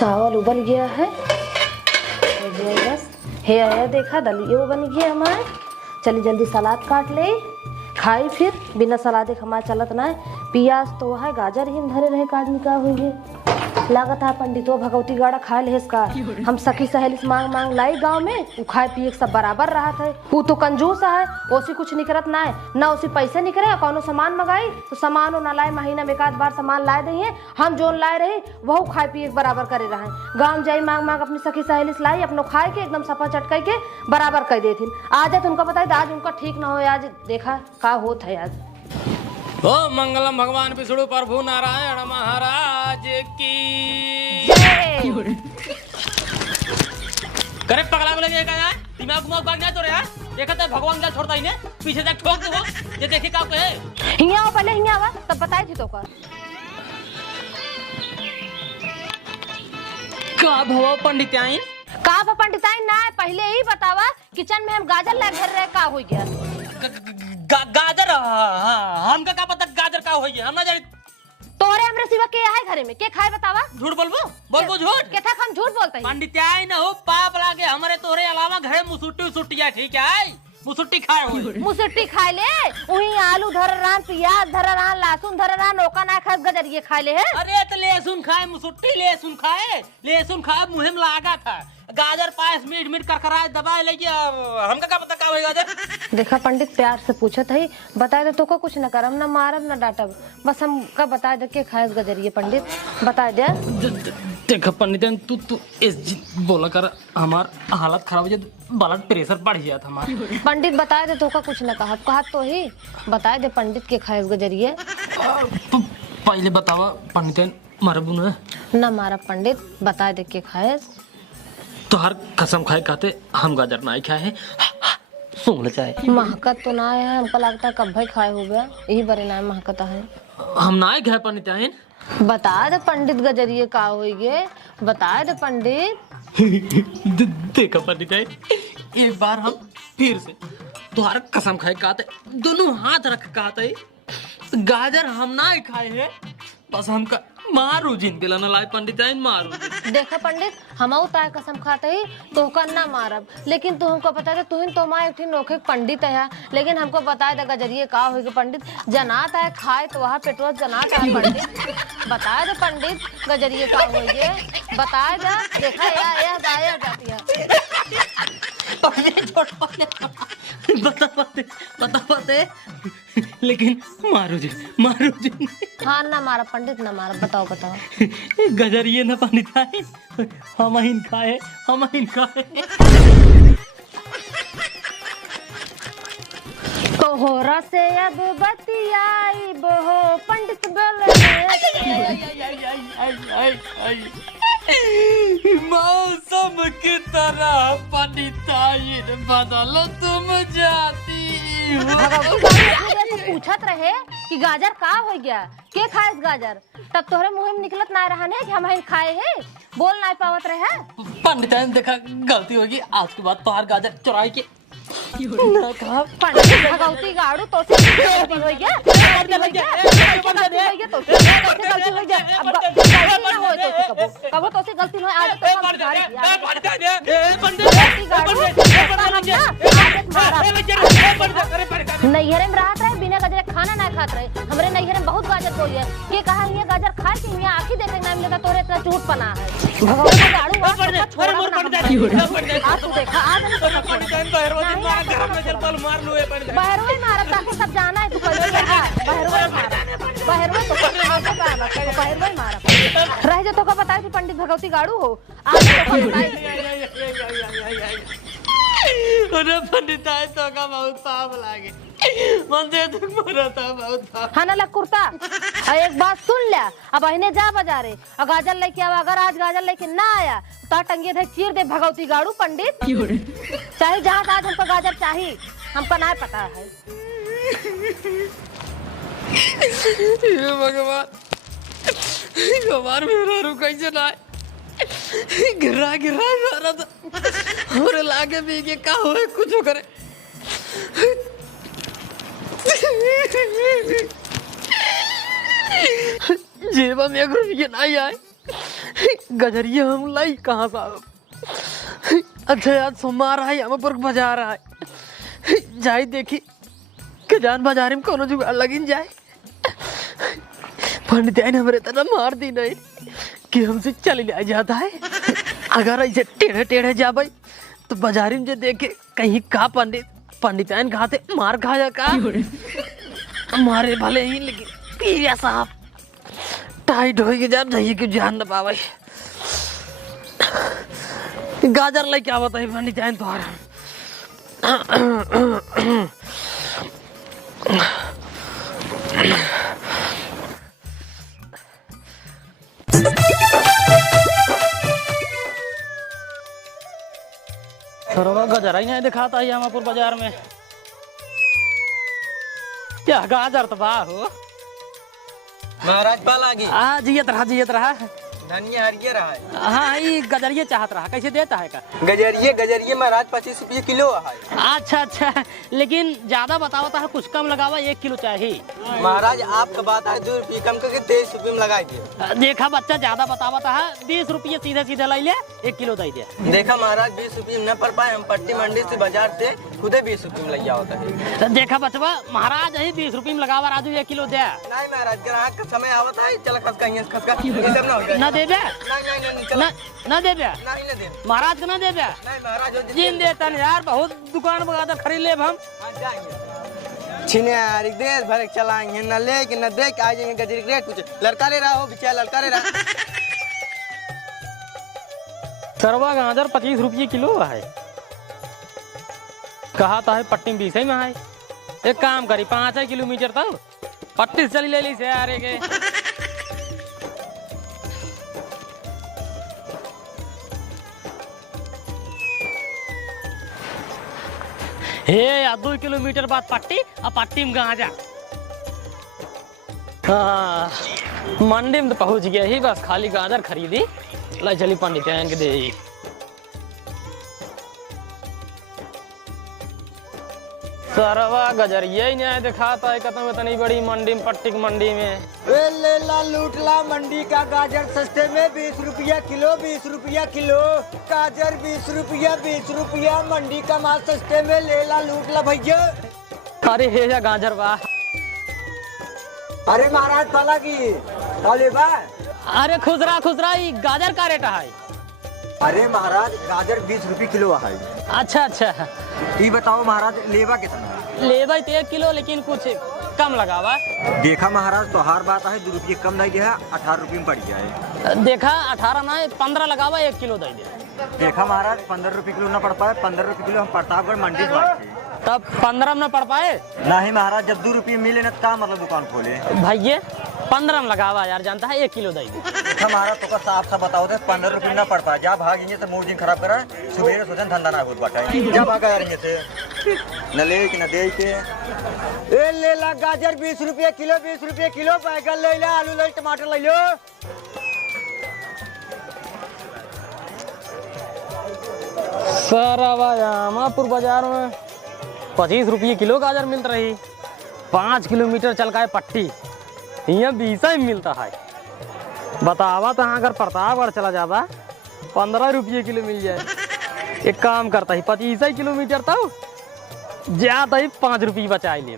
चावल उबल गया है, बस हे आया देखा दलिए बन गया हमारे। चली जल्दी सलाद काट ले खाई, फिर बिना सलादे हमारे चलत ना है। प्याज तो है, गाजर ही धरे रहे काट निकाह हुई लागत है। पंडितो भगवती गाड़ा खाए ले इसका। हम सखी सहेली से मांग मांग लाई गांव में, वो खाए पिए सब बराबर रहा था। वो तो कंजूस है, ओसी कुछ निकलत ना है, ना उसी पैसे निकले। कौनो सामान मंगाई तो सामान ना लाए, महीना में एक आध बार सामान लाए दही। हम जो लाए रहे वह खाए पिए बराबर करे रहे। गाँव जाई मांग मांग अपनी सखी सहेली से लाई, अपनो खाए के एकदम सफा चटकाई के बराबर कर देती। आज उनका बताई आज उनका ठीक ना हो। आज देखा का होत है आज। ओ मंगलम भगवान विष्णु प्रभु नारायण महाराज की। करे पगला को लगे का दिमाग घुमा भाग ना तो रे यार। देखा तो भगवान का छोड़ता ही ने पीछे से ठोक दो। ये देखे का है हिया पहले हिया आवा तब बताई थी तो का भव पंडिताइन का पंडिताइन ना पहले ही बतावा। किचन में हम गाजर ला घर रहे का हो गया। गाजर हमका का पता गाजर का होई है हम ना जानी। तोरे हमरे सिवा के है घरे में के खाए बतावा। झूठ बोलबो झूठ के था हम झूठ बोलते हैं। पंडिताई न हो पाप लागे हमरे तोरे अलावा घरे मुसुट्टी है ठीक है। मुसुट्टी खाए हो मुसुट्टी खाए ले वही आलू धर रान प्याज धर रान लहसुन धर रान ओका ना खाए गजरिए खाए ले है। अरे तो लहसुन खाए मुसुट्टी लहसुन खाए मुहिम लागा था। गाजर पायस मीट मीट करकराए दबाए ले हमका का पता का होई गाजर। देखा पंडित प्यार से पूछत है, बताए दे तो को कुछ न करम ना मारब ना डांटब, बस हम का बता दे के खाए गजरिए। पंडित बता दे। देखा पंडित तू इस बोला कर हमार हालत खराब हो जाए, ब्लड प्रेशर बढ़ जाता हमारा। पंडित बताए दे तो का कुछ न कहा तो ही बताए दे पंडित के खाए गजरिए। पहले बतावा पंडित मारबू ना मारा पंडित बता दे के खाए। तो हर कसम खाए कहते हम गाजर ना खाए हैं। सुन ले चाहे महकत तो ना है, हमको लगता है कब भाई खाए हो गया यही बरे ना महकता है। हम ना खाए पंडित बता दे पंडित गजरिए का होइगे, बता दे पंडित। देखा पंडित एक बार हम फिर से तुहार कसम खाए कहते दोनों हाथ रख कहते गाजर हम ना खाए हैं। बस हमका मारू जिन के लाना लाए पंडित मारू। देखा पंडित हम ताय कसम खाते ही तो ना मारब, लेकिन तू हमको बता दे तू तो माँ एक नोखे पंडित है, लेकिन हमको बता दे गजरिए का होगी पंडित। जनात है खाए तो वहाँ पेटवा जनात है पंडित। बता दे पंडित गजरिए का होगी बता दे। देखा यह गाया जाती है। बता पाते लेकिन मारू जी। हाँ ना मारा पंडित ना मारा। बताओ गजरिए ना पंडित हम खाए। कोहरा से अब बतियाई बहो पंडित बोले। मौसम की तरह पंडिताई बदलो तुम जाती हो। पूछत रहे कि गाजर का हो गया के खाए गाजर, तब तोहरे मुंह में निकलत ना रहा ने कि हम खाए है, बोल ना पावत रहे। पंडित देखा गलती होगी आज के बाद तोहार गाजर चुराई के ना कहा। पंडित भगवती गाड़ू तो से गलती हो गया तो कबो तो से गलती हो आज तो हम सुधारे नैहरे में रहत रहे बिना गाजर खाना ना खात रहे। हमरे नैहरे में बहुत गाजर कोई है के कहा ये गाजर खा के यहाँ आँखी देखे ना मिलेगा तोरे इतना झूठ पना है। भगवती गाड़ू आज तू देखा आज बहरवे मारा ताकि सब जाना है तू बहरवे मारा रह जा तो का बताए थी पंडित भगवती गाड़ू हो आज अरे पंडित तो का बहुत पाप लागे मन दे तक मरा था बहुत पाप। हाँ ना लग कुर्ता एक बात सुन लिया। अब अहने जा बाजारे और गाजर लेके आवा, अगर आज गाजर लेके ना आया तो टंगे थे चीर दे भगवती गाड़ू पंडित। चाहे जहाँ आज हमको गाजर चाहिए हमको ना पता है। भगवान मेरा रू कैसे ना गिरा रहा था और लागे भी के का होए कुछ करे। जेबा में 1 रुपया नहीं आए गजरिया हम लाई कहाँ साहब। अच्छा यार सोमवार है हम पर बाजार है जाई देखी के जान बाजार में कोनो जुगाड़ लगिन जाए। पंडित ने हमारे तरह मार दी नहीं कि हमसे चल ले जाता है। अगर ऐसे टेढ़े टेढ़े जा भाई तो बाजारी में जो देखे कहीं का पंडित खाते मार खा जा का मारे भले ही लेकिन पिया साहब टाइट हो जा जाइए कि जान न पावे। गाजर ले क्या बताई पंडित तुम्हारा। सरवा गाजर ही नहीं दिखाता है हमापुर बाजार में। क्या गाजर तो बा हो महाराज पालागी जियत रहा धनिया हरिये रहा है। हाँ ये गजरिये चाहत रहा कैसे देता है का गजरिये महाराज 25 रुपये किलो है। अच्छा लेकिन ज्यादा बतावता है कुछ कम लगावा 1 किलो चाहिए। महाराज आपका बात है 2 रुपये कम करके 23 रुपये में लगा दिए। देखा बच्चा ज्यादा बतावता है 20 रुपये सीधे ला ले 1 किलो दे दे। देखा महाराज 20 रुपये में न पड़ पाए हम पट्टी मंडी से बाजार से खुदे 20 रुपये में लिया होता है। देखा बचवा महाराज यही 20 रुपये में लगावा राजू 1 किलो दे। नहीं महाराज ग्राहक का समय आवता है चल खसका न दे दे न दे दे नहीं दे महाराज को न दे दे नहीं महाराज जिन देता यार बहुत दुकान बगा खरीद ले हम छिने यार देश भर चलाएंगे न ले के न दे के आ जाएंगे गजरी रेट कुछ लड़का ले रहा हो बिचारा लड़का ले रहा। सरवा गाजर 25 रुपये किलो है कहा था है पट्टी 20 में है। एक काम करी 5 किलोमीटर तक पट्टी चली ले ली से यार के हे 2 किलोमीटर बाद पट्टी और पट्टी में गाजा। हाँ मंडी में तो पहुंच गया ही बस खाली गाजर खरीदी ला चली पंडित के दे। सरवा गजर यही नहीं दिखाता है कतम इतनी बड़ी मंडी में पट्टी की मंडी में। ले ला लूट ला मंडी का गाजर सस्ते में 20 रुपया किलो 20 रुपया किलो गाजर 20 रुपया मंडी का माल सस्ते में ले ला लूट ला भैया। अरे हे जा गाजर वाह। अरे महाराज पाला की बा। अरे खुजरा ये गाजर का रेट है। अरे महाराज गाजर 20 रुपये किलो है। अच्छा ये बताओ महाराज लेवा कितना लेवा 1 किलो लेकिन कुछ कम लगावा। देखा महाराज तो हर बात है 2 रुपये कम नहीं दिया 18 रुपये में पड़ गया है। देखा 18 ना 15 लगावा 1 किलो दे दे। देखा महाराज 15 रुपये किलो न पड़ पाए 15 रुपये किलो हम प्रतापगढ़ मंडी से बांटे तब 15 में न पड़ पाए। नहीं महाराज जब 2 रुपये मिले ना तब मतलब दुकान खोले भैया 15 में लगावा यार जानता है 1 किलो दे दे। हमारा तो साफ बताओ दे 15 रुपये न पड़ता जा भागेंगे तो मूड दिन खराब करा सुबह सोचन धंधा ना बहुत बाटा जब भागा यार न ले के न दे के ले ला गाजर 20 रुपये किलो बैगन ले ला आलू ले टमाटर ले लो। सरवा रामापुर बाजार में 25 रुपये किलो गाजर मिल रही 5 किलोमीटर चल का है पट्टी यहाँ 20 में मिलता है। बतावा तो अगर प्रतापगढ़ चला जाता 15 रुपये किलो मिल जाए। एक काम करता है 25 किलोमीटर तक ज्यादा ही 5 रुपये बचाए ले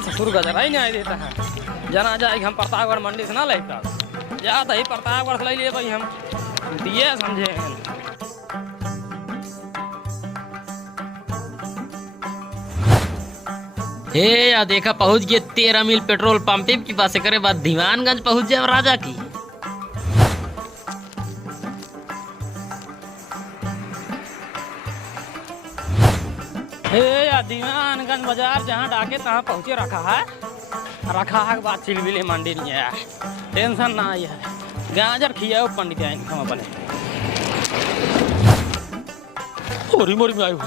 ससुर गजर ही नहीं देता है जना जाए हम प्रतापगढ़ मंडी से ना लेता ज्यादा ही प्रतापगढ़ से ले लिए भाई हम दिए समझे। हे या देखा पहुंच गए 13 मील पेट्रोल पंप के पास करे बाद दीवानगंज पहुंच जाए राजा की। हे या दीवानगंज बाजार जहाँ डाके तहाँ पहुंचे रखा है बात चिलबिली मंडी नहीं है टेंशन ना आई है गाजर खिया पंडित हम अपने मोरी मोरी में आयु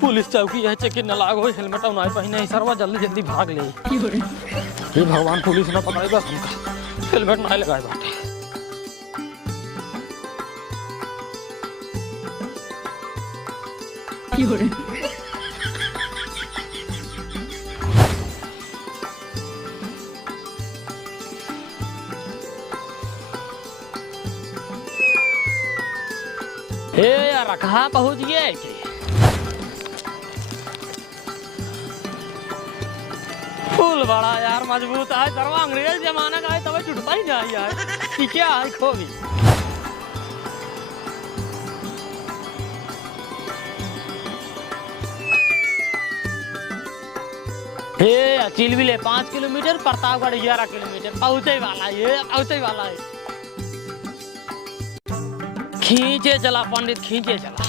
पुलिस चौकी है चेकिंग न लागो हेलमेट नहीं पहने सरवा जल्दी भाग ले। हे भगवान पुलिस न पकड़ेगा हमका हेलमेट नहीं लगाए बाटे। रखा पहुंच गए के फूल बड़ा यार मजबूत है, सरवा अंग्रेज जमाना का है, तब टूटता ही नहीं यार। ये क्या है खो भी। हे चिलविले 5 किलोमीटर, प्रतापगढ़ 11 किलोमीटर, पहुंचे वाला है, ये पहुंचे वाला है। खींचे चला पंडित, खींचे चला।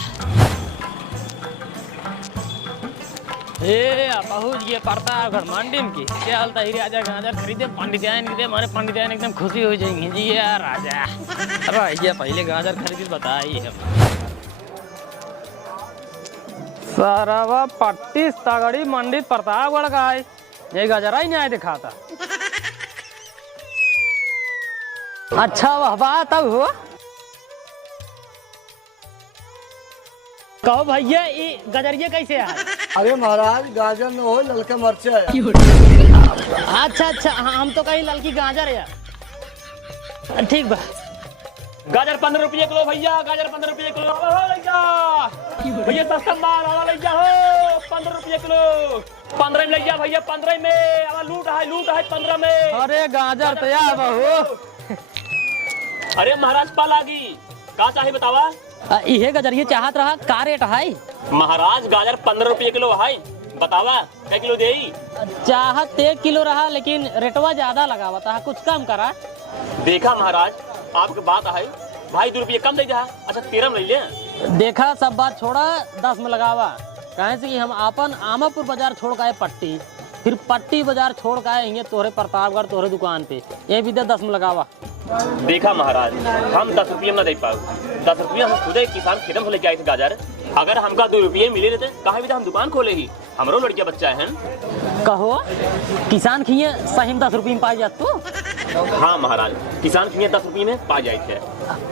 ए पहुंच गए प्रतापगढ़ मंडी में की। क्या हालता ही राजा गाजर खरीदे, पंडित आए नहीं दे, हमारे पंडित आए एकदम खुशी हो जाएंगे जी यार राजा। अरे ये पहले गाजर खरीदी बताइए हम। सारा पट्टी तगड़ी मंडी प्रतापगढ़ का है, ये गाजर ही नहीं दिखाता। अच्छा वह बात अब हो। कहो भैया ये गजरिया कैसे है? अरे महाराज गाजर न हो, ललका मर्चा है। अच्छा अच्छा, हम तो कहीं ललकी गाजर है। ठीक बा। गाजर 15 रुपये किलो भैया, गाजर 15 रुपये किलो भैया, सस्ता माल वाला ले जाओ 15 रुपये किलो। 15 में ले जा भैया, 15 में। अब लूट है 15 में। अरे गाजर तैयार बहू। अरे महाराज पाल आगी का चाहे बतावा। ये गजरिए चाहत रहा का रेट है? महाराज गाजर 15 रुपये किलो है, बतावा क्या किलो दे? चाहत 1 किलो रहा, लेकिन रेटवा ज्यादा लगावता है, कुछ कम करा। देखा महाराज आपकी बात है भाई, 2 रुपये कम ले जा। अच्छा 13 में ले ले। देखा सब बात छोड़ा, 10 में लगावा। कहे से कि हम अपन आमापुर बाजार छोड़ के आए पट्टी, फिर पट्टी बाजार छोड़ के आए तोहरे प्रतापगढ़ तोहरे दुकान पे, ये भी 10 में लगावा। देखा महाराज हम 10 रुपये में न दे पाऊ। 10 रुपये हम खुद किसान खेतम से लेके आए थे गाजर। अगर हमका 2 रुपये मिले रहते कहा भी तो हम दुकान खोले ही, हमरो लड़किया बच्चा है। कहो किसान खिए सही में 10 रुपये में पा जात तू? हाँ महाराज किसान खिए 10 रुपये में पा जाए थे।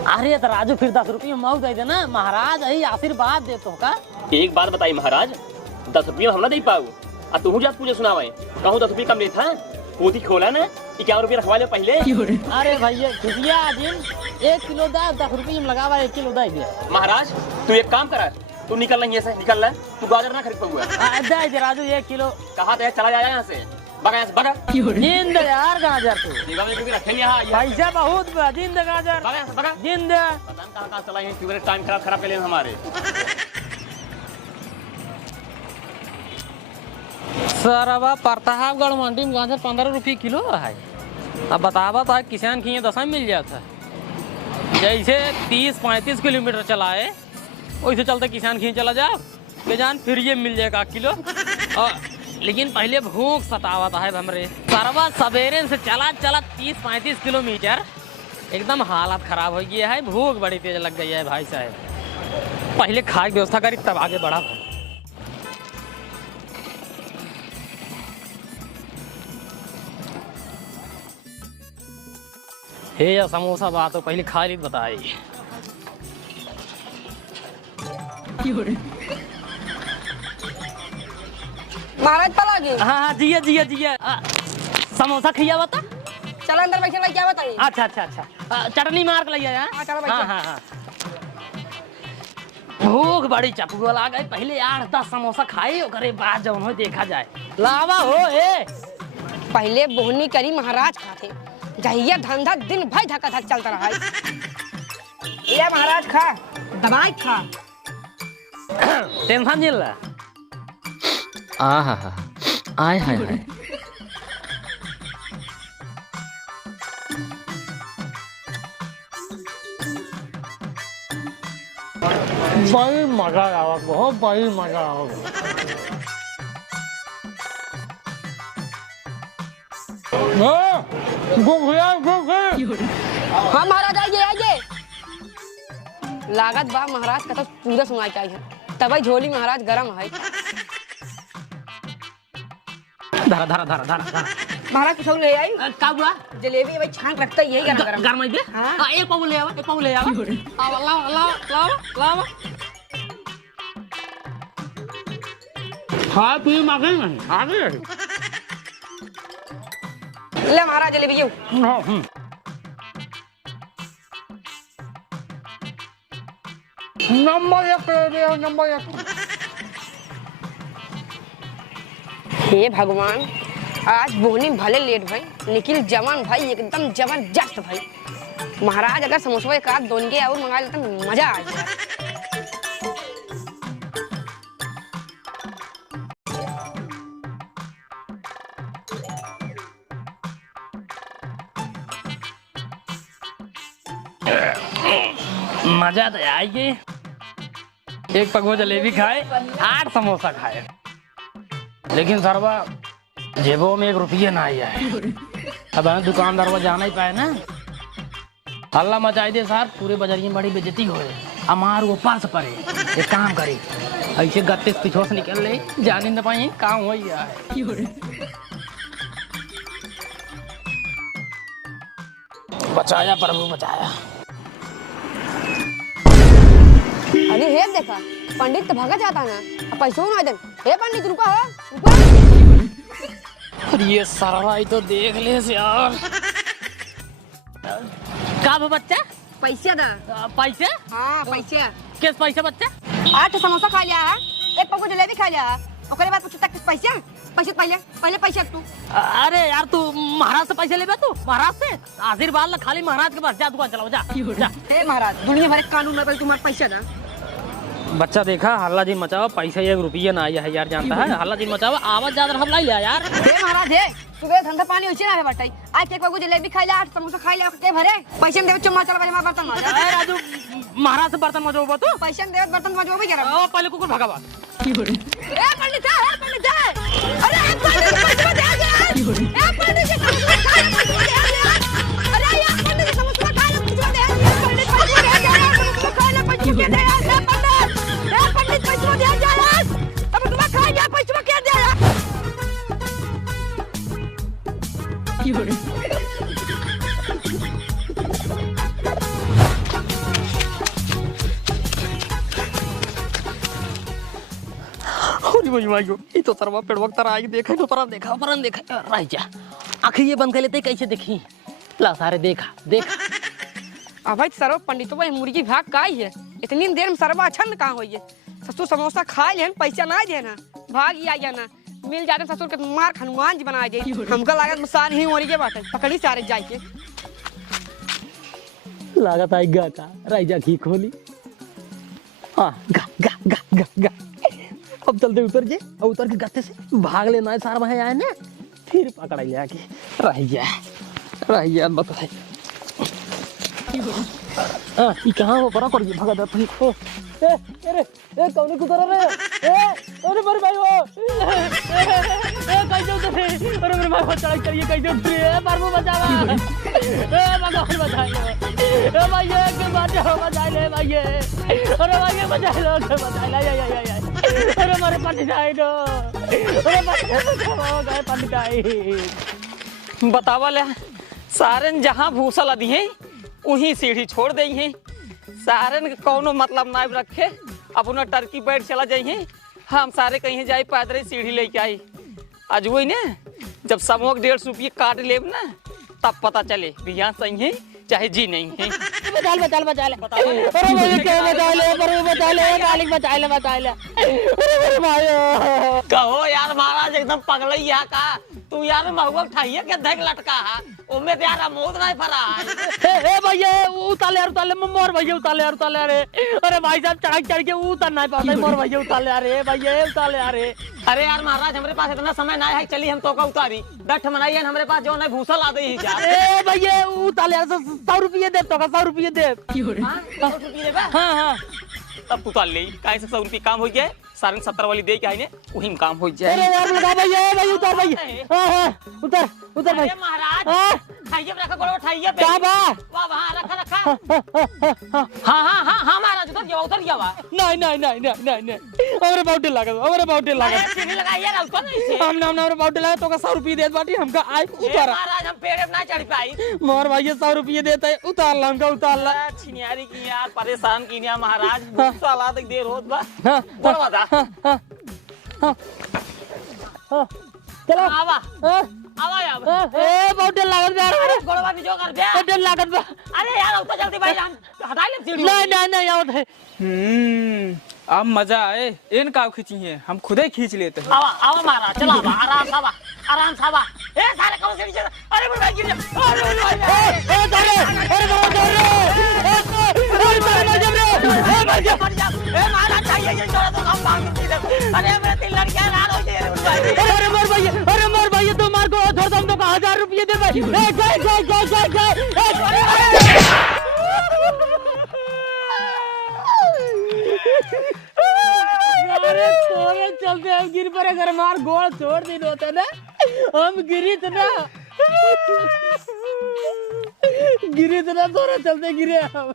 अरे तो राजू फिर 10 रुपये में मऊ दे देना महाराज, यही आशीर्वाद दे तो का। एक बात बताई महाराज, 10 रुपये हम न दे पाऊ, और तुम जात पूछे सुनावे कहूँ 10 रुपये कम लेता है। पोथी खोला ना 51 रुपये रखवा ले पहले। अरे भैया खुशिया दिन 1 किलो दा 10 रुपये में लगावा, 1 किलो दे। महाराज तू एक काम करा, तू निकल नहीं से निकल रहा, तू गाजर ना खरीद पाऊंगा। दे राजू 1 किलो। कहा तो चला जाए यहाँ से, बगा यहाँ से बगा। जिंद यार गाजर तू रखे पैसा बहुत जिंद गाजर, बगा यहाँ से बगा जिंद। पता नहीं कहाँ चला है, टाइम खराब कर ले हमारे। सरवा प्रतापगढ़ मंडी में गाजर 15 रुपये किलो है। अब बतावा था किसान की 10 में मिल जाता। जैसे 30-35 किलोमीटर चलाए वैसे चलते किसान की चला जाओ के जान, फिर ये मिल जाएगा किलो। लेकिन पहले भूख सतावता है हमरे। सरवा सवेरे से चला 30-35 किलोमीटर, एकदम हालत खराब हो गया है, भूख बड़ी तेज लग गई है भाई साहब। पहले खाए व्यवस्था करी तब आगे बढ़ा। हे या समोसा बात हो पहले खा ली बताई। महाराज पला गए। हाँ जिया जिया जिया। समोसा खिया बता। चल अंदर बैठे भाई, क्या बताइए। अच्छा अच्छा अच्छा, चटनी मार के लिया यार। हाँ हाँ हाँ। भूख बड़ी चपू ला गई, पहले 8-10 समोसा खाई ओकरे बाद जौन हो देखा जाए। लावा हो ए पहले बोहनी करी महाराज खाते, जहिया धंधा दिन भर धक्का धक चलता रहा। ये महाराज खा, दवाई खा। टेंशन झेल रहा। आहा आय हाय हाय। बड़ी मजा आवा, बहुत बड़ी मजा आवा। हाँ महाराज आइए आइए। लागत बा महाराज का तो पूरा सुनाई का है, तब झोली महाराज गरम है। धरा धरा धरा धरा धरा। महाराज कुछ ले आई का बुआ? जलेबी भाई छान रखता यही गरम गरम। गरम दे। हां एक पाव ले आवा, एक पाव ले आवा। आवा लाओ लाओ लाओ लाओ। खा पी मांगे नहीं आगे। ले महाराज जलेबी यू। नंबर 1 दे नंबर 1। हे भगवान, आज बोहनी भले लेट भाई लेकिन जवान भाई एकदम जबरदस्त भाई। महाराज अगर समोसा एक आध दोनगे और मंगा लेते तो मजा आ जाए। मजा तो आएगी। एक पकवा जलेबी खाए, 8 समोसा खाए, लेकिन सरवा जेबों में 1 रुपया ना आया है। अब हमें दुकानदार को जाना ही पाए ना, हल्ला मचाई दे सर, पूरे बाजार में बड़ी बेइज्जती होए। हमार वो पास पड़े, एक काम करे, ऐसे गत्ते पीछे से निकल ले, जाने न पाए काम हो गया है। बचाया प्रभु बचाया। अरे हे देखा, पंडित तो भागा जाता ना, अब पैसों ना दे। हे पंडित रुका हो, रुका। और ये सरवाई तो देख ले यार। का वो बच्चा? पैसे दा। पैसे? हाँ पैसे। किस पैसे बच्चा? 8 समोसा खा लिया है, 1 पकवा जलेबी खा लिया है, ओकरे बाद पूछता किस पैसे? पैसे पहले पैसे तू। अरे यार तू महाराज से पैसे लेबे तू? महाराज से आशीर्वाद ला, खाली महाराज के पास जा, दुकान चलाओ जा। हे महाराज, दुनिया भर के कानून में पहले तुम्हारे पैसे ना। बच्चा देखा हल्ला जी मचावा, पैसा 1 रुपया ना आया है यार, जानता है हल्ला जी मचावा, आवाज ज्यादा हम लाई लिया यार। हे महाराज हे, सुबह धंधा पानी होचे ना है बटाई। आज 1 पकवा जलेबी खा लिया, 8 समोसा खा लिया, के भरे पैसे में देवे चम्मा चला बजे बर्तन माजा। अरे राजू, महाराज से बर्तन मजो तू? पैसे में देवे बर्तन माजो भी करा। ओ पहले कुकुर भगावा। ए पंडित है, पंडित है। अरे ए पंडित पैसे दे दे। ए पंडित समोसा खा ले, पैसे दे दे। अरे यार पंडित समोसा खा ले, पैसे दे दे। पंडित पैसे दे दे, समोसा खा ले, पैसे दे दे। ए पंडित पैसे दे दे यार। अब तुम खा जा, पैसे क्या दे यार। ये तो सरवा पेड़ वक्त आई देखा तो पर देखा रह जा। आखिर ये बंद कर लेते कैसे देखी? ला सारे देखा देखा। अब भाई सर्व पंडितों भाई मुर्गी भाग का ही है, इतनी देर में सर्वा छंद कहाँ हुई है। ससुर समोसा खा ले, पैसा ना दे ना, भाग ही आ जाना। मिल जाते ससुर के मार हनुमान जी बना दे। हमका लागत मसान ही मोरी के बाटे पकड़ी सारे जाए के। लागत आई गा का राजा घी खोली। हाँ गा गा गा गा गा। अब चलते उतर जे, और उतर के गत्ते से भाग लेना है सारा वहाँ आए ना, फिर पकड़ लिया के रह गया बताए। हाँ ये कहाँ हो पड़ा पड़ गया भगा दे ओ ए अरे ए कौन कुतर रे ए अरे मेरे भाई वो ए कैसे उतरे? अरे मेरे भाई चढ़ाई करिए, कैसे उतरे? ए बाबू बचावा, ए भगवान बचा ले, ए भाई के बचा ले भाई, अरे भाई बचा लो के बचा ले या अरे मारे पंडित आई दो, अरे बचाओ गए पंडित आई। बतावा ले सारन जहाँ भूसा लदी है वहीं सीढ़ी छोड़ दी है। सारन कौनो मतलब ना रखे, अपना टर्की बैठ चला जाइए। हम सारे कहीं जाए पैदल सीढ़ी लेके आई। आज वही ना जब समोक 150 रुपये काट ले ना, तब पता चले बिहान सही है चाहे जी नहीं है। बचा ले अरे मुझे क्या बचा ले अरे भाई कहो यार महाराज एकदम पगल ही है का तू यार महुआ उठाइए के देख लटका है ओमे तो यार मोद नहीं फरा है। ए भैया उताले मोर भैया उताले रे। अरे भाई साहब चढ़ के उतर नहीं पाता मोर भैया उताले रे भैया उताले रे। अरे यार महाराज हमारे पास इतना समय नहीं है, चलिए हम तो का उतारी डठ मनाइए हमारे पास जो नहीं भूसा ला दे ही जा। ए भैया उताले 100 रुपये दे तो 100 रुपये दे। हां 100 रुपये देबा? हां तब उतार ले काहे से 100 रुपये काम हो जाए, सारंग 70 वाली दे के आईने वही में काम हो जाए। अरे यार लगा भैया भाई उतर भैया। हां उतर भाई। अरे महाराज खाइए रखा गोड़ उठाइए पे क्या बा वाह वहां रखा हां महाराज उतर गया वाह। नहीं हमरे बाउटे लगा अरे सीढ़ी लगाइए ना ऊपर नहीं से हमरे बाउटे लगा तो का 100 रुपये दे बाटी हमका आई उतार। महाराज हम पेड़ पे ना चढ़ पाई मोर भैया 100 रुपये देता है उतार ला हमका उतार ला। छिनियारी की यार परेशान की ना महाराज साला तक देर होत बा हां बोल बता चलो आवा हां आवा यार ए बाउटे लागत यार। अरे गोड़वा की जो कर बे बाउटे लागत बा। अरे यार उतर जल्दी भाई हम हटा ले सीढ़ी। नहीं आवत है अब मजा आए। इन काव खींची है, हम खुद ही खींच लेते हैं। आवा आवा महाराज, चला आवा, आराम से आवा। ए सारे कौन से नीचे, अरे मेरे भाई गिर जा, अरे मेरे भाई, ए महाराज चाहिए ये छोड़ा तो हम मांग नहीं दे। अरे मेरे 3 लड़कियां लाल हो गई। अरे मोर भाई तो मार को छोड़ दो, हमको 1000 रुपये दे भाई। अरे तोरे चलते हम गिर पर, अगर मार गोल छोड़ दी होता ना, हम गिरी तो ना तोरे चलते गिरे हम।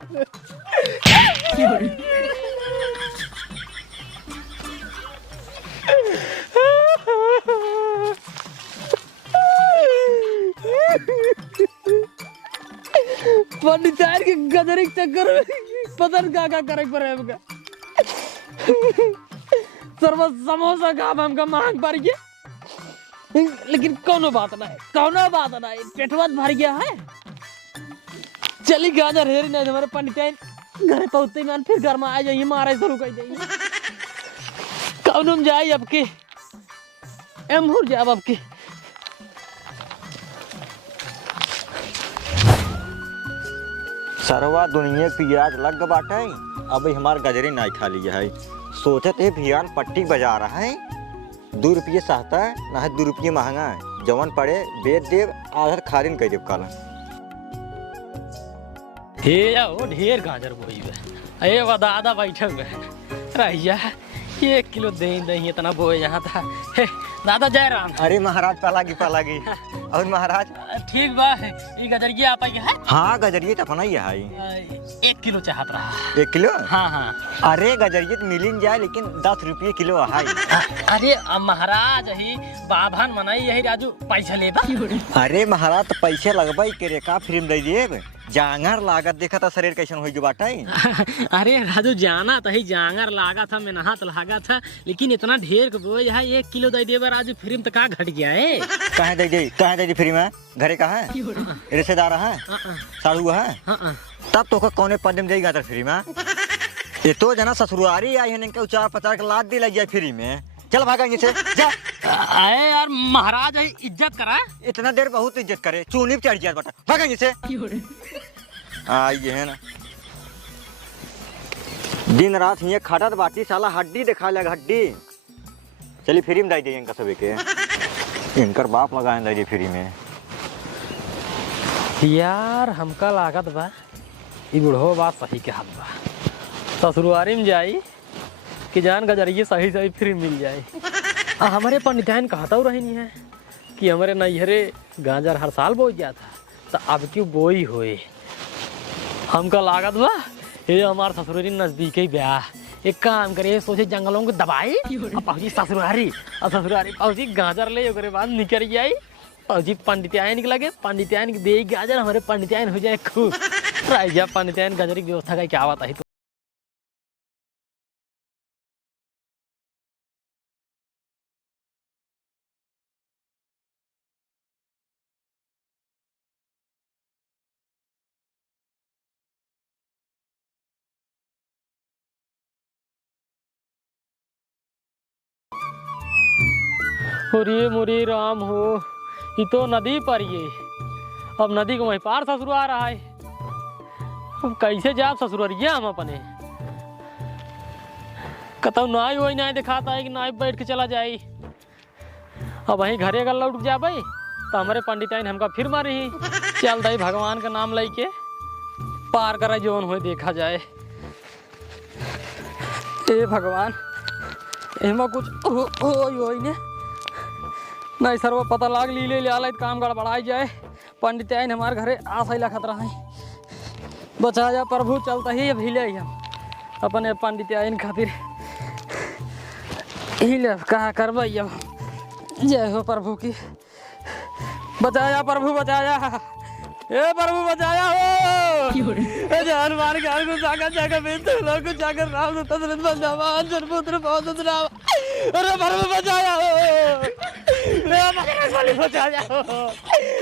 पंडितार के गदरी चक्कर में पता नहीं क्या करे पर हमका। सर्व समोसा खा हमका मांग पड़ गया, लेकिन कोनो बात नहीं, पेटवा भर गया है। चली गाजर हेरी नहीं हमारे पंडिताइन घर पहुंचते मान फिर घर में आ जाइए, मारे शुरू कर जाइए। कौन जाए अब के एमहुर जाब अब के। सरवा दुनिया पियाज लग बाटे, अभी हमार गजरी नहीं खा लिया है। सोचत है भियान पट्टी बजा रहा है, 2 रुपये सहता है ना है, 2 रुपये महंगा है। जवन पड़े बेच देव, आधर खारिन कह देव काला। हे ओ ढेर गाजर बोई बे, ए वो दादा बैठे हुए रहिया 1 किलो दही इतना बोए यहाँ था। हे दादा जय राम। अरे महाराज पालागी और महाराज ठीक बा, ये गजरिया आप है? हाँ गजरिये तो अपना ही है। 1 किलो चाहत रहा। 1 किलो? हाँ। अरे गजरिये तो मिल जाए, लेकिन 10 रुपये किलो है। अरे महाराज ही बाभन मनाई यही राजू पैसा लेबा। अरे महाराज तो पैसे लगबा के का फ्री में दे दिए। जांगर लागत देखा था शरीर कैसन हो गई बाटा। अरे राजू जाना तो ही जांगर लागा था, मेहनत लागा था, लेकिन इतना ढेर के बोझ है 1 किलो दे देबा राजू, फ्री में तो का घट गया है। कहाँ दे दी फ्री में? घरे का है, रिश्तेदार है, साड़ू है, तब तो कौने पद में देगा फ्री में? ये तो जना ससुरारी आई है, 4-50 का लाद दी लग जाए फ्री में। चल भागा से जा। अरे यार महाराज है, इज्जत करा, इतना देर बहुत इज्जत करे, चूनी पे चढ़ गया बेटा, भागा से। ये है ना दिन रात ये खटत बाटी, साला हड्डी दिखा लगा, हड्डी। चलिए फ्री में दे दिए इनका सभी के, इनकर बाप लगाए दे दिए फ्री में। यार हमका लागत बा ये बुढ़ो बात सही के हाथ बा, ससुरारी में जाई कि जान गजरिए सही फ्री मिल जाए। हमारे पंडिताइन कहता रही नहीं है कि हमारे नैहरे गाजर हर साल बोई जाता, तो अब क्यों बोई होए। हमका लागत बा ये हमारे ससुरारी नजदीक ही ब्याह, एक काम करे सोचे जंगलों को दबाई पहुंची ससुरारी, और ससुरारी पहुंची गाजर ले, ओकरे बाद निकल जाई पहुंची पंडिताइन के लगे, पंडिताइन के दे गाजर, हमारे पंडिताइन हो जाए खुश। राइजा पंडिताइन गाजर की व्यवस्था का क्या बात है। अरे मोरे राम हो, ये तो नदी पर ये, अब नदी को वहीं पार ससुर आ रहा है, अब कैसे जाब ससुररिया हम अपने। कतौ नाई वही नहीं दिखाता है कि नाई बैठ के चला जाए। अब वहीं घरे का लौट जा भाई, तो हमारे पंडिताइन हमका फिर मारी। चल दई भगवान का नाम लेके पार करा, जोन हो देखा जाए। ए भगवान एमा कुछ हो ने नहीं सर, वो पता लाग ली ले आल काम गड़बड़ाई जाए। पंडिताइन हमारे घरे आशा खतरा है, बचा जा प्रभु। चलता ही अब हिले हम अपने पंडिताइन खातिर हिले कहा करवाई। अब जय हो प्रभु की, बचाया प्रभु बचाया, ए प्रभु बचाया हो। जान मार के को जाकर जाकर बेचते लोग को जाकर राम से तदरत बंदावान सरपुत्र बहुत राम। अरे प्रभु बचाया हो, अरे बचाया हो,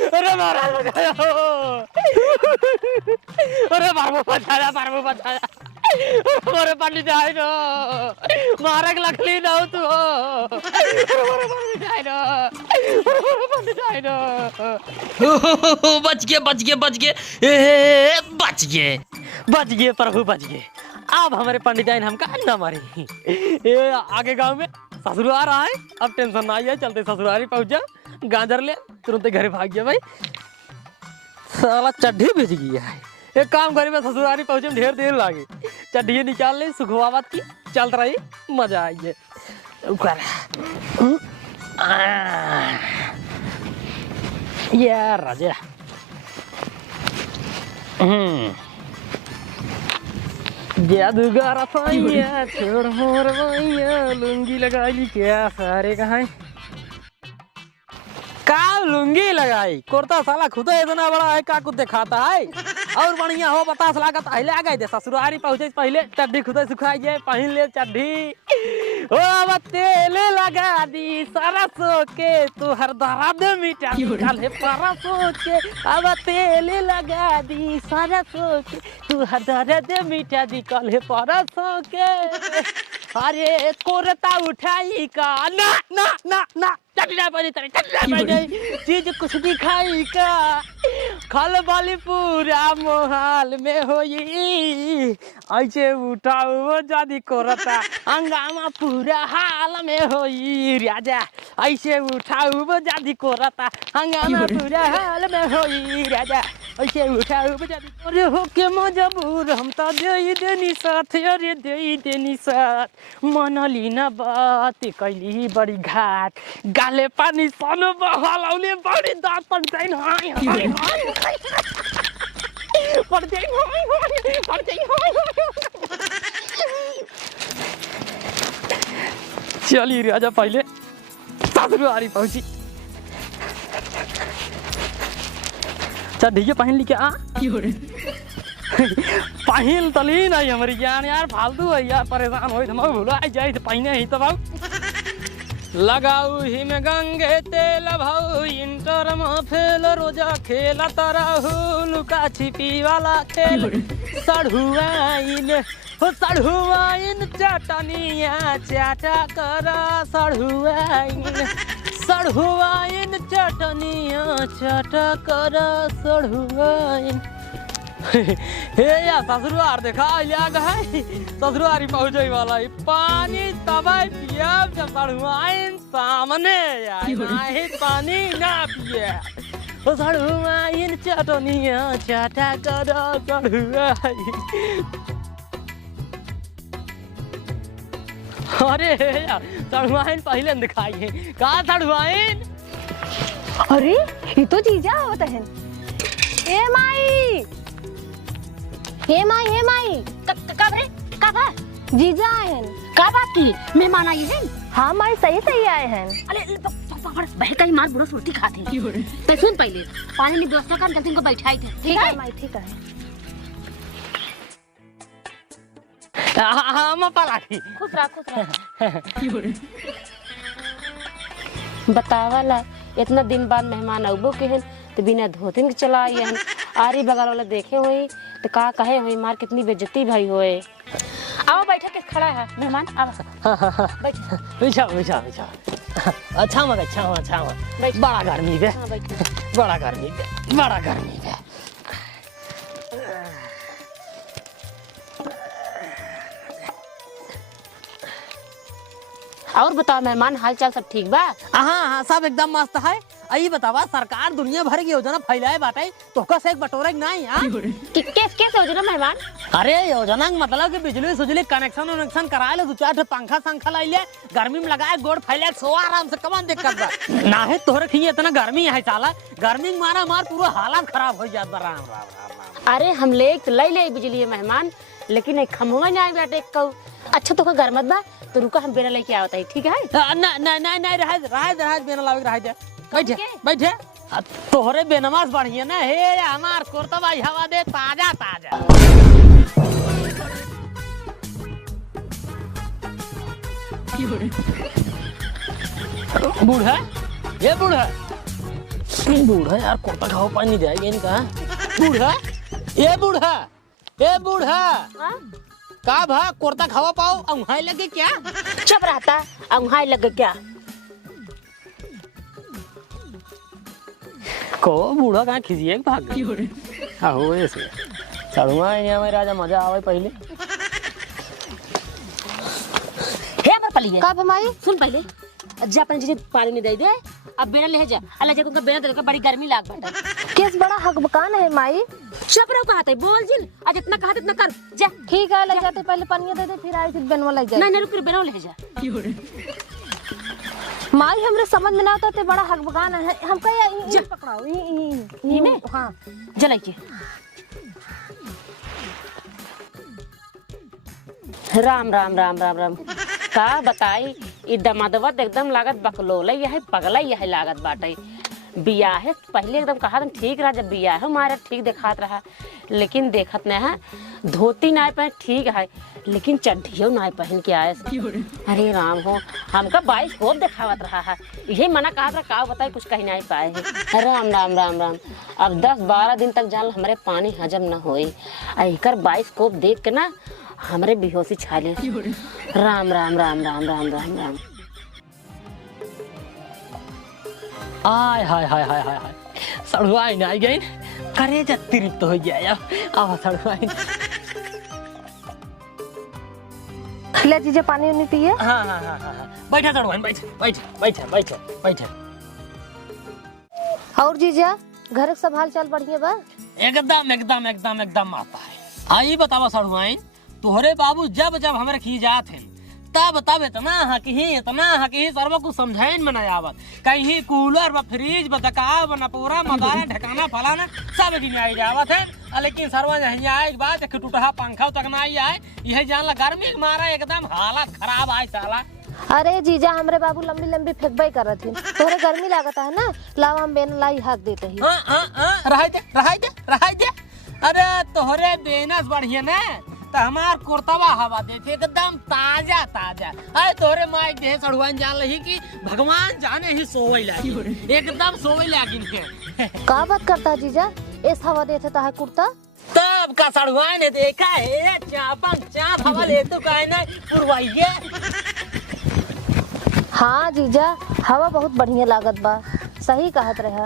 अरे महाराज बचाया हो, अरे प्रभु बचाया, प्रभु बचाया। हमारे पंडित जाए ना मारक लखली ना हो तू हमारे पंडित जाए ना हमारे पंडित जाए ना बच गए बच गए बच गए बच गए बच गए प्रभु बच गए। अब हमारे पंडित जाए हमका ना मारे। ये आगे गांव में ससुर आ रहा है, अब टेंशन ना है, चलते ससुरारी पहुंच जा गाजर ले तुरंत घरे भाग गया भाई। साला चड्ढी भिज गया है। एक काम करी मैं ससुरारी पहुंचे में ढेर देर लागे, चड्ढी निकाल ले सुखवावत की चल रही मजा आइए। यार राजा जादूगर पाइया छोड़ मोर माइया लुंगी लगा ली क्या सारे कहाँ का लुंगी लगाई कुर्ता साला खुद इतना बड़ा है का कुछ दिखाता है और बढ़िया हो बता लागत पहले आ गए थे ससुरारी पहुंचे पहले चड्ढी खुद सुखाइए पहन ले चड्ढी ओ अब तेल लगा दी सरसों के तू हर दर्द मिटा काले परसों के अब तेल लगा दी सरसों के तू हर दर्द मिटा दी काले परसों के अरे कुर्ता उठाई का ना ना ना ना चटना पड़ी चीज कुछ दिखाई का खल वाली पूरा मोहाल में होई ऐसे उठाओ जादी कोरता हंगामा पूरा हाल में होई राजा ऐसे उठाओ जादी कोरता हंगामा पूरा हाल में होई राजा ऐसे उठाओ जादी अरे हो के मजबूर हम तो दे देनी साथ अरे दे देनी साथ मनली न बात कैली बड़ी घाट गाले पानी सानो बहालौले बड़ी दांत पड़ जाइन हाय हाय पड़ जाइन हाय पड़ जाइन हाय चली राजा पहले ससुरारी पहुंची चढ़िए पहन ली क्या पहन तली नहीं हमारी ज्ञान यार फालतू है यार परेशान हो भूला जाए पहने ही तो भाव लगाऊ ही में गंगे तेल भाऊ इंटर में फेल रोजा खेला तरहू लुका छिपी वाला खेल सढ़ुआइन हो सढ़ुआइन चटनिया चाटा कर सढ़ुआइन सढ़ुआइन चटनिया चाटा कर सढ़ुआइन हे या ससुरार देखा लिया गए ससुरारी पहुंचे वाला है पानी तबाई पिया जब सड़ुआइन सामने आई पानी ना पिए ओ सड़ुआइन चटनिया चाटा कर सड़ुआइन अरे यार सड़ुआइन पहले दिखाई है कहाँ सड़ुआइन अरे ये तो जीजा होता है। ए माई हे माई कब रे कब है जीजा आए हैं। का बात की मेहमान आई हैं? हाँ माई सही आए हैं। अरे बहर का ही मार बुरा सुरती खाते हैं। तो सुन पहले पानी में व्यवस्था कर जल्दी इनको बैठाई थे ठीक है माई ठीक है। हाँ मैं पलाटी खुश रहा बतावाला इतना दिन बाद मेहमान अबो के हैं तो बिना धोतिन के चला आए हैं। आरी बगल वाला देखे हुई तो का कहे हुई मार कितनी बेइज्जती भाई होए। आओ बैठे के खड़ा है मेहमान आओ बैठा बैठा बैठा अच्छा मत बड़ा गर्मी है बड़ा गर्मी है और बताओ मेहमान हाल चाल सब ठीक बा? हाँ सब एकदम मस्त है। आई बतावा सरकार दुनिया भर की योजना फैलाए बाटे तो कस एक बटोरे नहीं हाँ कैसे योजना मेहमान? अरे योजना मतलब कि बिजली सुजली कनेक्शन करा ले 2-4 पंखा संखा लाई ले गर्मी में लगाए गोड़ फैले सो आराम से कमान दिक्कत बा ना है तोहरे खी इतना गर्मी है साला गर्मी में मारा मार पूरा हालत खराब हो जात बा राम। अरे हम ले बिजली है मेहमान लेकिन एक खम्भवा नहीं बाटे कहू अच्छा तो घर मत बा तो रुका हम बेना लेके आवत है ठीक है नहीं रह बेना लावे रह जा बैठे तोहरे बेनमाज बढ़िया ना हे हमार कुर्ता भाई हवा दे ताजा बूढ़ा ये बूढ़ा यार कुर्ता खाओ पानी जाएगा इनका बूढ़ा ये बूढ़ा का भा कुर्ता खावा पाओ अंघाई लगे क्या? चुप रहता अंघाई लग क्या? को बूढ़ा कहाँ खिजिए भाग हो ऐसे चढ़ुआ यहाँ में राजा मजा आवे पहले। हे अमर पली का भमाई सुन पहले जा अपन जी पानी में दे दे अब बेना ले जा अल्लाह जे को बेना दे के बड़ी गर्मी लाग बाटा केस बड़ा हक बकान है माई। चुप रहो कहते बोल जिन आज इतना कहते इतना कर जा ठीक है ले जाते पहले पानी दे दे फिर आए फिर बनवा ले जाए। नहीं नहीं रुक बेना ले जा माई हमरे समझ में ना आता ते बड़ा हक बकान है हम कह पकड़ाओ ई में हां जलाई के राम राम राम राम राम का बताई ई दमादवा एकदम लागत बकलोला यह पगला यह लागत बाटे बियाह है पहले एकदम कहा तुम ठीक रहा जब बियाह है हमारा ठीक दिखात रहा लेकिन देखत नहीं है धोती ना पहन ठीक है लेकिन चड्ढियों ना पहन के आए अरे राम हो हमका 22 खूब दिखावत रहा है यही मना कहा था का बताई कुछ कहीं नहीं पाए है राम राम राम राम अब 10-12 दिन तक जान हमारे पानी हजम न होई एकर 22 खूब देख के ना हमारे बेहोशी छाले राम राम राम राम राम राम राम आय हाय हाय हाय हाय हाय सड़ुआई नहीं गई करे अतिरिक्त हो गया अब सड़ुआई ले जीजा पानी नहीं पिए। हाँ हाँ हाँ हाँ बैठा सड़ुआई बैठ बैठ बैठ बैठ बैठ और जीजा घर के सब हाल चाल बढ़िया बा? एकदम एकदम एकदम एकदम आता है। आई बतावा सड़ुआई तोहरे बाबू जब जब हमारे खी जात हैं तब इतना हकी सर्व कुछ समझाइन में नहीं आवत कहीं कूलर व फ्रिज व दकाव न पूरा मदारा ढकाना फलाना सब की नहीं जावत है लेकिन सर्व यही आए बात एक टूटा पंखा तक नहीं आए यही जान ला गर्मी मारा एकदम हालत खराब आए साला। अरे जीजा हमरे बाबू लंबी लंबी फेंकबई करत थी तोरे गर्मी लागत है ना लावा हम बेन लाई हक देते ही रहाई दे अरे तोहरे बेनस बढ़िया ना तो हमार कुर्तवा हवा देते एकदम ताजा ताजा अरे तोरे माई देह सड़ुआन जान रही कि भगवान जाने ही सोवई लागी एकदम सोवई लागी के का बात करता जीजा इस हवा देते ता है कुर्ता तब का सड़ुआन ने देखा है चापन चाप हवा ले तो काहे ना पुरवाइए। हाँ जीजा हवा बहुत बढ़िया लागत बा सही कहत रहा।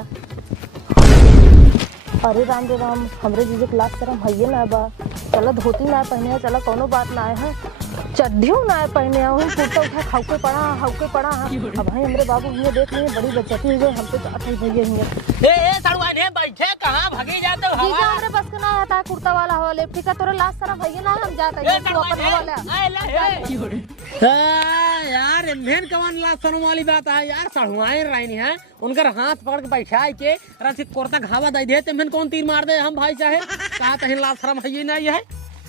अरे राम रे राम हमरे जीजा के लाख शरम हइये ना बा चलो धोती ना पहने चलो कोनो बात ना है चड्ढियों ना पहने हम कुर्ता उठा खाउके पड़ा अब भाई हमरे बाबू ये देख लिए बड़ी बचती हुई हमसे तो अथई भैया ए सड़ुआन ने बैठे कहां भागे जाते हो जीजा हमरे बस के ना आता कुर्ता वाला हवा ले ठीक है तोरे लाख शरम हइये ना हम जाते हैं तू अपन हवा ले यार इन्हें कवन ला शर्म वाली बात है यार सड़ुआई रानी है उनकर हाथ पकड़ के बैठा के रसिक कुर्ता घावा दे दे तेमन कौन तीर मार दे हम भाई चाहे कहा तहिन ला शर्म है नहीं है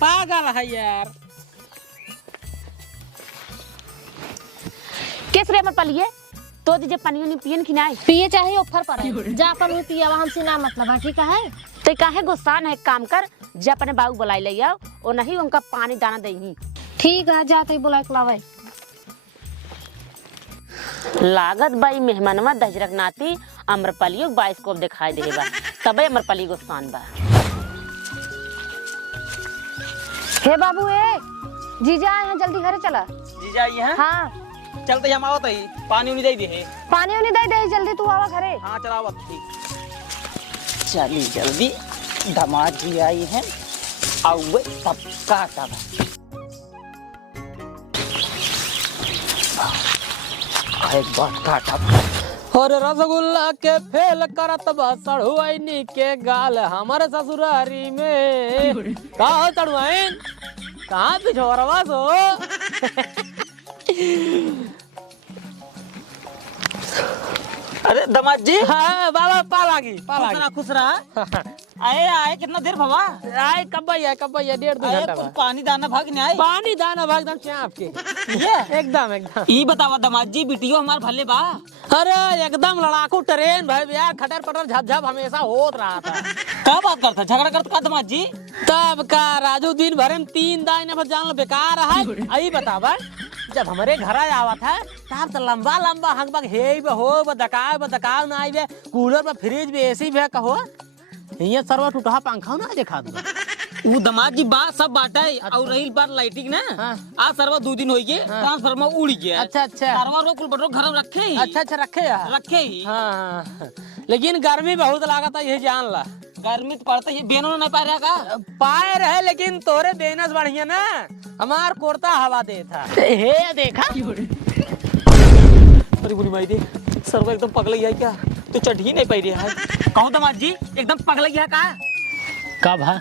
पागल है यार। किस रे अमर पलिए तो दीजिए पानी नहीं पियन की नहीं पिए चाहे ऑफर पर है जा अपन हुई पिया हमसे ना मतलब है ठीक है तो काहे गुस्सा है काम कर जे अपने बाबू बुलाई ले आओ और नहीं उनका पानी दाना देही ठीक है जाते ही बुला के लावे लागत बाई मेहमानवा दजरक नाती अमरपलियो 22 को दिखाई देगा तबे अमरपली गुस्सान बा। हे बाबू ए जीजा आए हैं जल्दी घरे चला जीजा ये हैं हाँ चलते हम आवत ही पानी उनी दे दे है पानी उनी दे जल्दी तू आवा घरे। हाँ चलावत ठीक चली जल्दी दामाद जी आई है आउए सबका सब एक बात काटा और रसगुल्ला के फेल करत बा सड़ुआइनी के गाल हमारे ससुरारी में का हो सड़ुआइन कहाँ पिछोरवा सो अरे दामाद जी हाँ बाबा पालागी खुश रहा आए कितना देर भवा आए कब भैया 1.5-2 घंटा तुम पानी दाना भाग नहीं आए पानी दाना भाग दम चाप के ये एकदम ई बतावा दामाद जी बिटियो हमार भले बा अरे एकदम लड़ाकू ट्रेन भाई यार खटर पटर झपझप हमेशा होत रहा था। क्या बात करता झगड़ा करता का दामाद जी तब का राजू दिन भर में 3 दाने पर जान बेकार है आई बतावा जब हमारे घर आवा था तब तो लंबा लंबा हंग हे हो दकाव ना आई कूलर पर फ्रिज भी एसी भी कहो ये सर्व टूटा पंखा ना देखा दूंगा वो दमाद जी बात सब बाटा है और रही बात लाइटिंग ना आज सरवा 2 दिन हो गए ट्रांसफार्मर उड़ गया। अच्छा अच्छा सरवा रो कुल बटो घर में रखे ही अच्छा अच्छा रखे यार रखे ही। हाँ लेकिन गर्मी बहुत लागत है ये जान ला। गर्मी तो पड़ता है बेनो नहीं पा रहा का पाए रहे लेकिन तोरे बेनस बढ़िया ना हमार कोरता हवा दे था हे देखा। अरे बोली माई दे सरवा एकदम पगल गया क्या तो चढ़ी नहीं पाई रहा है। कहो दमाद जी एकदम पगल गया का का भा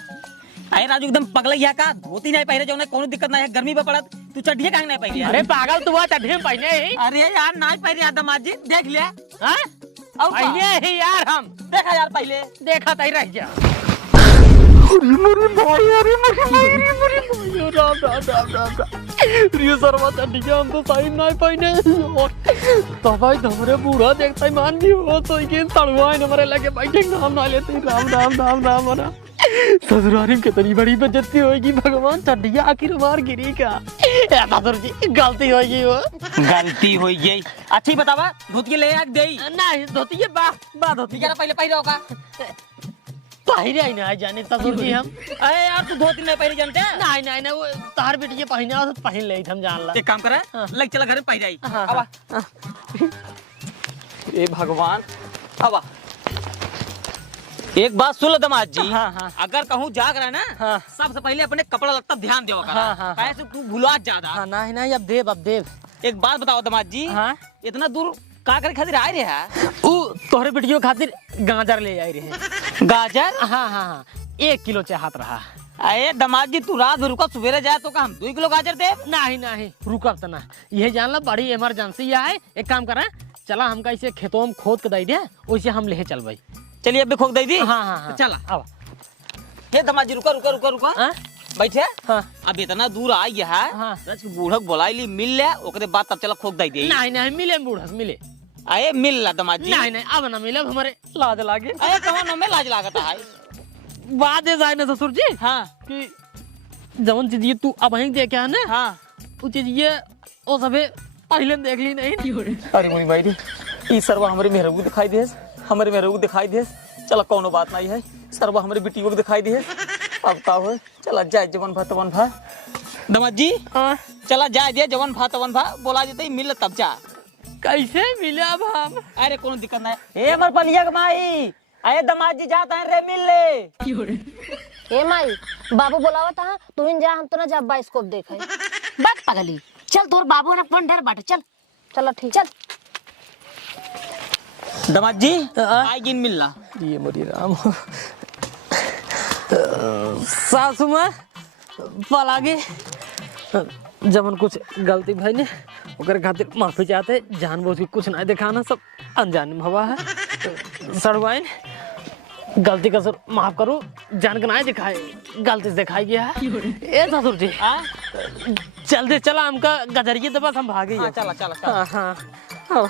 अरे राजू एकदम पगल गया का धोती नहीं पाई रहे जो कोनो दिक्कत नहीं है गर्मी में पड़त तू चढ़िए काहे नहीं पाई अरे पागल तू वह चढ़े पहने ही। अरे यार नहीं पाई रहा दमाद जी देख लिया हाँ और पहने ही यार हम देखा यार पहले देखा तई रह गया। सरवा चढ़िया हम तो सही नहीं पहने तो भाई हमारे बूढ़ा देखता ही मान भी हो तो ये तड़वा हमारे लगे बैठे नाम ना लेते राम राम राम राम राम ससुरारी कितनी बड़ी बेइज्जती होगी भगवान चढ़िया आखिर मार गिरी का ससुर जी गलती होगी वो गलती हो गई। अच्छी बतावा धोती ले आके देई नहीं धोती है बा धोती क्या पहले पहले होगा पहले ही नहीं जाने ससुर जी हम। अरे यार तू धोती नहीं पहले जानते नहीं नहीं नहीं वो तार बेटी पहने हो तो पहन ले हम जान ला। एक काम करे लग चला घर में पह जाई हाँ, आवा ए भगवान आवा एक बात सुन लो दमाद जी हाँ, हाँ। अगर कहूँ जाग रहा है ना हाँ। सबसे पहले अपने कपड़ा लत्ता ध्यान देवा हाँ, हाँ, हाँ। ऐसे तू भुला ज्यादा हाँ नहीं नहीं अब देव एक बात बताओ दमाद जी हाँ इतना दूर का करे खातिर आए रहे हैं वो तोहरे बेटियों खातिर गाजर ले आई रहे गाजर हाँ हाँ हाँ 1 किलो चाहत रहा। अरे दमाद जी तू रात भर रुका सवेरे जाए तो का हम 2 किलो गाजर दे नहीं नहीं रुकब तो ना ये जान ला बड़ी इमरजेंसी है। एक काम करें चला हमका इसे खेतों में खोद के दे दे वैसे हम ले चल भाई। चलिए अब भी खोद दे दी हाँ हाँ हाँ चला अब हे दमाद जी रुका रुका रुका रुका हाँ बैठे हाँ अब इतना दूर आ गया है हाँ। बूढ़क बोलाई मिल ले ओकरे बाद तब चला खोद दे नहीं नहीं मिले बूढ़ा मिले अरे मिल ला दमाद जी नहीं नहीं अब ना मिले अब हमारे लाज लागे अरे कहाँ में लाज लागता है बात है ना ससुर जी हाँ कि जवन चीज ये तू अब वहीं देखे है ना हाँ वो चीज ये वो सबे पहले देख ली नहीं। अरे मुनी भाई ई सरवा हमारे मेहरबू दिखाई दे हमारे मेहरबू दिखाई दे चला कोनो बात नहीं है सरवा हमारे बेटियों को दिखाई दे अब का हो चला जाए जवन भा दमाद जी हाँ चला जाए दे जवन भा बोला देते मिल तब जा कैसे मिले अब हम अरे कोनो दिक्कत नहीं ए हमर पलिया के माई अरे दमाद जी जाता है रे मिल ले ए माई बाबू बोलावा था तू इन जा हम तो ना जा बाइस्कोप देखे बात पगली चल तोर बाबू ना कौन डर बाटे चल चलो ठीक चल दमाद जी आई गिन मिल ला ये मोरी राम सासू माँ पलागे जब कुछ गलती भाई ने ओकर खातिर माफी चाहते जानबूझ के कुछ नहीं दिखाना सब अनजाने में हवा है सड़वाइन गलती का सर माफ करो जान के नहीं दिखाए गलती से दिखाई गया है ए ससुर जी चल दे चला हमका गजरिए तो बस हम भागे हाँ, चला चला चला हाँ हाँ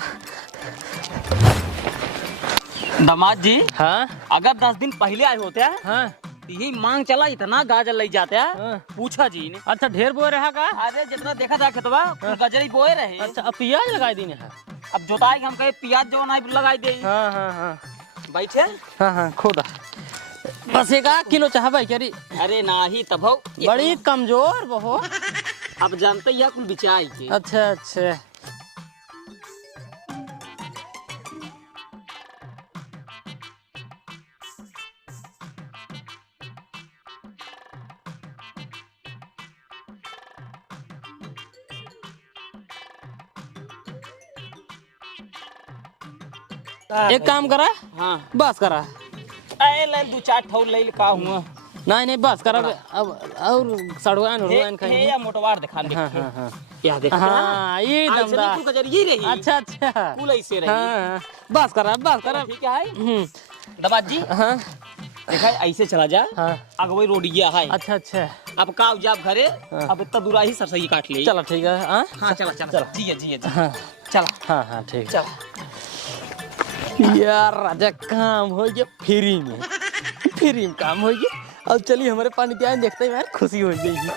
दमाद जी हाँ अगर 10 दिन पहले आए होते हैं हाँ यही मांग चला इतना गाजर ले जाते हैं हाँ। पूछा जी ने अच्छा ढेर बोए रहा का अरे जितना देखा था खेतवा गाजर ही बोए रहे अच्छा अब प्याज लगाई दी है अब जोताई हम कहे प्याज जो ना लगाई दे हाँ हाँ हाँ बैठे हाँ हाँ खोदा बस 1 किलो चाह भाई करी अरे ना ही तब हो बड़ी कमजोर बहो अब जानते ही है कुल बिचाई के अच्छा अच्छा एक काम करा हाँ बस करा अरे ले 2-4 ठौ ले का हुआ नहीं नहीं बस करा अब और सड़वान खाएंगे या मोटवार दिखा दे हाँ हाँ हाँ क्या देखा हाँ ये दमदार कुल गाजर ये रही अच्छा अच्छा कुल ऐसे रही हाँ बस करा ठीक है दमाद जी हाँ देखा ऐसे चला जा हाँ अगवई रोड गया है अच्छा अच्छा अब का जाब घरे अब इतना दूर ही सरसई काट ले चलो ठीक है हाँ हाँ चला चला जी जी हाँ चला हाँ हाँ ठीक चला यार राजा काम हो गया फ्री में काम हो गया अब चलिए हमारे पानी क्या देखते हैं यार खुशी हो जाएगी।